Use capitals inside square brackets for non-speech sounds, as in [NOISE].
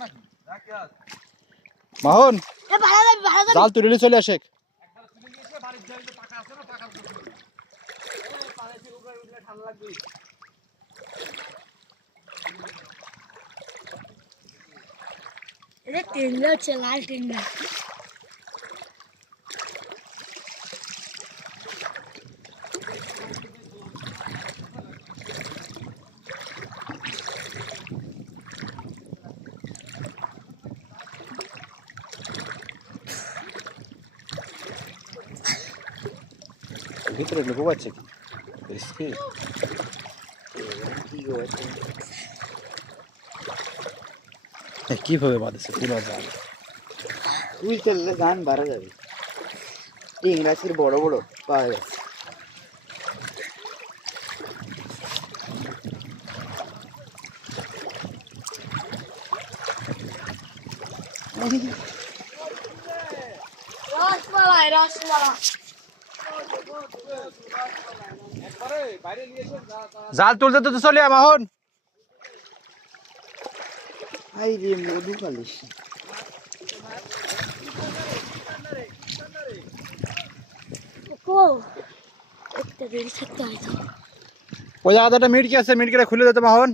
নাকি রাখি আজ মাহন। জাল তুলে চলে আসে একবার তুলে এটা টেন্ডা হচ্ছে লাল টেন্ডা ভিতরে লোক আছে কি রিস্কি [LAUGHS] কীভাবে বাঁধেছে পুরো জাল? তুই চললে গান বাড়া যাবে। ইংরাজির বড় বড় পাওয়া যাচ্ছে রসমালাই রসমালাই জাল তুলতে তো চলে মাহন। আই রে মধু কালিস ও একটা দেরি থাকতে হয়তো ওই আদাটা মিটকে আছে মিটকে খুলে দিতে মাহন